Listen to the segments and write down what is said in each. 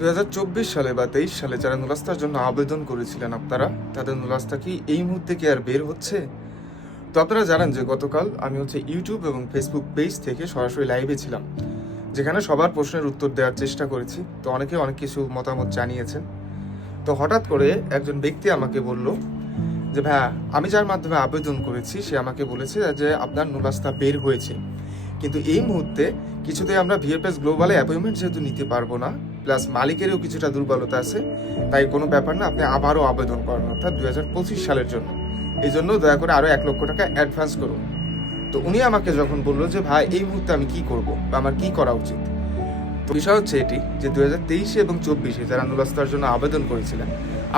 দু হাজার চব্বিশ সালে বা তেইশ সালে যারা নুলাস্তার জন্য আবেদন করেছিলেন আপনারা, তাদের নুলাস্তা কি এই মুহূর্তে কি আর বের হচ্ছে? তো আপনারা জানেন যে গতকাল আমি হচ্ছে ইউটিউব এবং ফেসবুক পেজ থেকে সরাসরি লাইভে ছিলাম, যেখানে সবার প্রশ্নের উত্তর দেওয়ার চেষ্টা করেছি। তো অনেকে অনেক কিছু মতামত জানিয়েছেন। তো হঠাৎ করে একজন ব্যক্তি আমাকে বলল যে, ভাইয়া, আমি যার মাধ্যমে আবেদন করেছি, সে আমাকে বলেছে যে আপনার নুলাস্তা বের হয়েছে। কিন্তু এই মুহূর্তে কিছুতেই আমরা ভিএফএস গ্লোবালে অ্যাপয়েন্টমেন্ট যেহেতু নিতে পারব না প্লাস মালিকেরও কিছুটা দুর্বলতা আছে। তাই কোনো ব্যাপার না, আপনি আবারও আবেদন করেন, অর্থাৎ দুই সালের জন্য। এই জন্য দয়া করে আরও এক লক্ষ টাকা অ্যাডভান্স করুন। তো উনি আমাকে যখন বলল যে, ভাই, এই মুহূর্তে আমি কি করব বা আমার কি করা উচিত? তো বিষয় হচ্ছে এটি যে দু হাজার তেইশে এবং চব্বিশে যারা নুলাস্তার জন্য আবেদন করেছিলেন,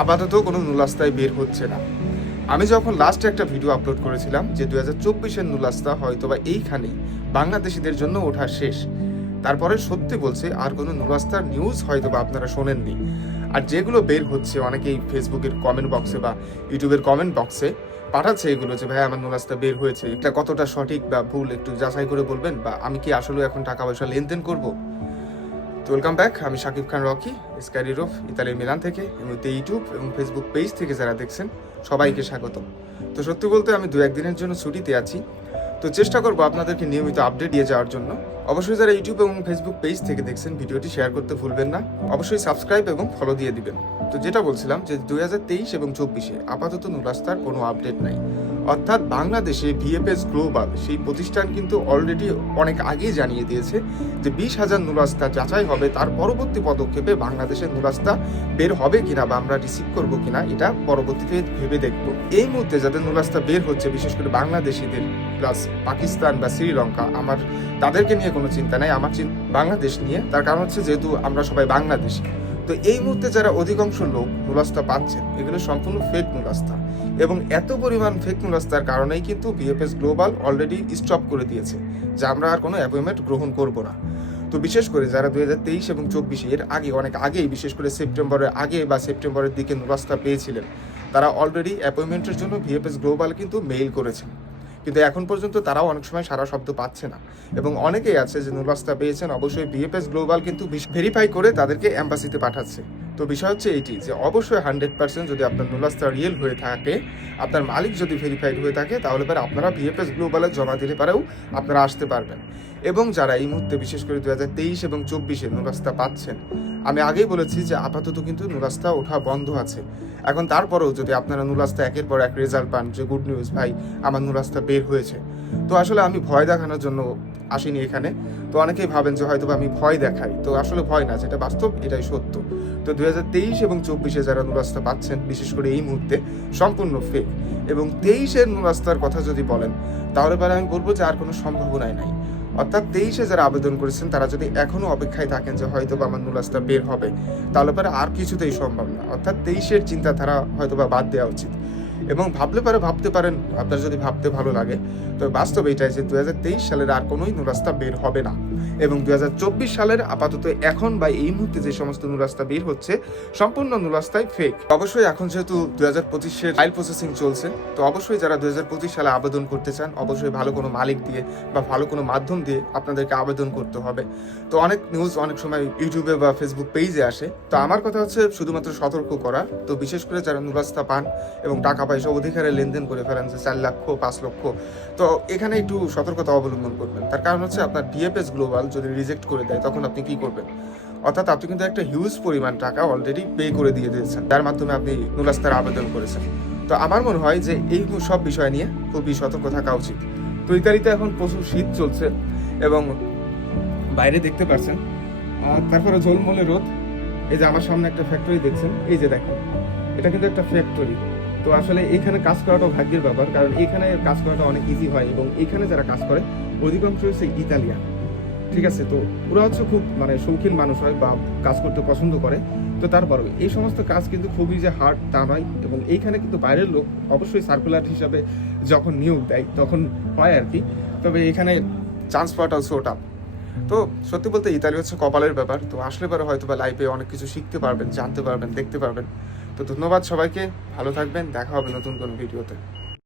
আপাতত কোনো নুলাস্তায় বের হচ্ছে না। আমি যখন লাস্টে একটা ভিডিও আপলোড করেছিলাম যে দু হাজার চব্বিশের নুলাস্তা হয়তো বা এইখানেই বাংলাদেশিদের জন্য ওঠা শেষ। তারপরে সত্যি বলছে, আর কোনো নুলাস্তার নিউজ হয়তো বা আপনারা শোনেননি। আর যেগুলো বের হচ্ছে, অনেকেই ফেসবুকের কমেন্ট বক্সে বা ইউটিউবের কমেন্ট বক্সে পাঠাচ্ছে এগুলো যে, ভাই, আমার নুলাস্তা বের হয়েছে। এটা কতটা সঠিক বা ভুল একটু যাচাই করে বলবেন? বা আমি কি আসলে এখন টাকা পয়সা লেনদেন করব? তো ওয়েলকাম ব্যাক আমি শাকিব খান রকি স্কাই রোফ ইতালির মিলান থেকে মুহূর্তে ইউটিউব এবং ফেসবুক পেজ থেকে যারা দেখছেন, সবাইকে স্বাগত তো সত্যি বলতে আমি দু একদিনের জন্য ছুটিতে আছি। তো চেষ্টা করব আপনাদেরকে নিয়মিত আপডেট দিয়ে যাওয়ার জন্য। অবশ্যই যারা ইউটিউব এবং ফেসবুক পেজ থেকে দেখছেন, ভিডিওটি শেয়ার করতে ভুলবেন না। অবশ্যই সাবস্ক্রাইব এবং ফলো দিয়ে দিবেন। তো যেটা বলছিলাম যে, দুই হাজার তেইশ এবং চব্বিশে আপাতত নুরাস্তার কোনো আপডেট নাই। অর্থাৎ বাংলাদেশে ভিএফএস গ্লোবাল সেই প্রতিষ্ঠান কিন্তু অলরেডি অনেক আগেই জানিয়ে দিয়েছে যে বিশ হাজার নুরাস্তা যাচাই হবে, তার পরবর্তী পদক্ষেপে বাংলাদেশের নুরাস্তা বের হবে কিনা বা আমরা রিসিভ করব কিনা, এটা পরবর্তীতে ভেবে দেখব। এই মুহূর্তে যাদের নুরাস্তা বের হচ্ছে, বিশেষ করে বাংলাদেশিদের প্লাস পাকিস্তান বা শ্রীলঙ্কা, আমার তাদেরকে নিয়ে কোনো চিন্তা নাই, আমার বাংলাদেশ নিয়ে। তার কারণ হচ্ছে যেহেতু আমরা সবাই বাংলাদেশি তো এই মুহূর্তে যারা অধিকাংশ লোক নুলাস্তা পাচ্ছেন, এগুলো সম্পূর্ণ ফেক নুলাস্তা এবং এত পরিমাণ ফেক নুলাস্তার কারণেই কিন্তু বিএফএস গ্লোবাল অলরেডি স্টপ করে দিয়েছে, যে আমরা আর কোনো অ্যাপয়েন্টমেন্ট গ্রহণ করব না। তো বিশেষ করে যারা দুই হাজার তেইশ এবং চব্বিশে, এর আগে, অনেক আগেই, বিশেষ করে সেপ্টেম্বরের আগে বা সেপ্টেম্বরের দিকে নুলাস্তা পেয়েছিলেন, তারা অলরেডি অ্যাপয়েন্টমেন্টের জন্য ভিএফএস গ্লোবাল কিন্তু মেইল করেছেন। কিন্তু এখন পর্যন্ত তারাও অনেক সময় সারা শব্দ পাচ্ছে না। এবং অনেকেই আছে যে নুরবাস্তা পেয়েছেন, অবশ্যই বিএফএস গ্লোবাল কিন্তু ভেরিফাই করে তাদেরকে অ্যাম্বাসিতে পাঠাচ্ছে। তো বিষয় হচ্ছে এইটি যে অবশ্যই হান্ড্রেড পার্সেন্ট যদি আপনার নুলাস্তা রিয়েল হয়ে থাকে, আপনার মালিক যদি ভেরিফাইড হয়ে থাকে, তাহলে পরে আপনারা ভিএফএস গ্লোবালে জমা দিলে পারেও আপনারা আসতে পারবেন। এবং যারা এই মুহূর্তে বিশেষ করে দু হাজার তেইশ এবং চব্বিশে নুরাস্তা পাচ্ছেন, আমি আগেই বলেছি যে আপাতত কিন্তু নুরাস্তা ওঠা বন্ধ আছে। এখন তারপরেও যদি আপনারা নুরাস্তা একের পর এক রেজাল্ট পান, যে গুড নিউজ ভাই, আমার নুরাস্তা বের হয়েছে। তো আসলে আমি ভয় দেখানোর জন্য আসিনি এখানে। তো অনেকেই ভাবেন যে হয়তো আমি ভয় দেখাই। তো আসলে ভয় না, যেটা বাস্তব, এটাই সত্য। তো দু হাজার তেইশ এবং চব্বিশে যারা নুরাস্তা পাচ্ছেন, বিশেষ করে এই মুহূর্তে, সম্পূর্ণ ফেক এবং তেইশের নুরাস্তার কথা যদি বলেন, তাহলে পরে আমি বলব যে আর কোনো সম্ভাবনাই নাই। অর্থাৎ তেইশে যারা আবেদন করেছেন, তারা যদি এখনও অপেক্ষায় থাকেন যে হয়তো বা আমার নুলাস্তা বের হবে, তাহলে পরে আর কিছুতেই সম্ভব না। অর্থাৎ তেইশের চিন্তাধারা হয়তো বা বাদ দেওয়া উচিত। এবং ভাবলে পারে ভাবতে পারেন, আপনার যদি ভাবতে ভালো লাগে। তবে বাস্তবে এটাই যে দুই হাজার তেইশ সালের আর কোনোই নুরাস্তা বের হবে না। এবং দু হাজার চব্বিশ সালের আপাতত এখন বা এই মুহূর্তে যে সমস্ত নুরাস্তা বের হচ্ছে, সম্পূর্ণ নুরাস্তাই ফেক অবশ্যই এখন যেহেতু দু হাজার পঁচিশের ফাইল প্রসেসিং চলছে, তো অবশ্যই যারা দু হাজার পঁচিশ সালে আবেদন করতে চান, অবশ্যই ভালো কোনো মালিক দিয়ে বা ভালো কোনো মাধ্যম দিয়ে আপনাদেরকে আবেদন করতে হবে। তো অনেক নিউজ অনেক সময় ইউটিউবে বা ফেসবুক পেজে আসে। তো আমার কথা হচ্ছে শুধুমাত্র সতর্ক করা। তো বিশেষ করে যারা নুরাস্তা পান এবং টাকা পয়সা অধিকারে লেনদেন করে ফেলেন যে চার লক্ষ, পাঁচ লক্ষ, তো এখানে একটু সতর্কতা অবলম্বন করবেন। তার কারণ হচ্ছে আপনার ডিএফএস গ্লোবাল যদি রিজেক্ট করে দেয়, তখন আপনি কি করবেন? অর্থাৎ আপনি কিন্তু একটা হিউজ পরিমাণ টাকা অলরেডি পে করে দিয়ে দিয়েছেন। যার মাধ্যমে আপনি নুলাস্তার আবেদন করেছেন। তো আমার মনে হয় যে এই সব বিষয় নিয়ে খুবই সতর্ক থাকা উচিত। তো ইতালিতে এখন প্রচুর শীত চলছে এবং বাইরে দেখতে পাচ্ছেন আর তারপরে ঝোলমলে রোদ। এই যে আমার সামনে একটা ফ্যাক্টরি দেখছেন, এই যে দেখেন, এটা কিন্তু একটা ফ্যাক্টরি তো আসলে এখানে কাজ করাটা ভাগ্যের ব্যাপার, কারণ এখানে কাজ করাটা অনেক ইজি হয় এবং এখানে যারা কাজ করে, অধিকাংশ হচ্ছে ইতালিয়ান। ঠিক আছে, তো ওরা হচ্ছে খুব মানে শৌখিন মানুষ হয় বা কাজ করতে পছন্দ করে। তো তারপরে এই সমস্ত কাজ কিন্তু খুবই যে হার্ড তা নয় এবং এইখানে কিন্তু বাইরের লোক অবশ্যই সার্কুলার হিসাবে যখন নিয়োগ দেয় তখন হয় আর কি। তবে এখানে চান্স পাওয়াটাও সো টাফ তো সত্যি বলতে ইতালি হচ্ছে কপালের ব্যাপার। তো আসলে পরে হয়তো বা লাইফে অনেক কিছু শিখতে পারবেন, জানতে পারবেন, দেখতে পারবেন। তো ধন্যবাদ সবাইকে, ভালো থাকবেন, দেখা হবে নতুন কোনো ভিডিওতে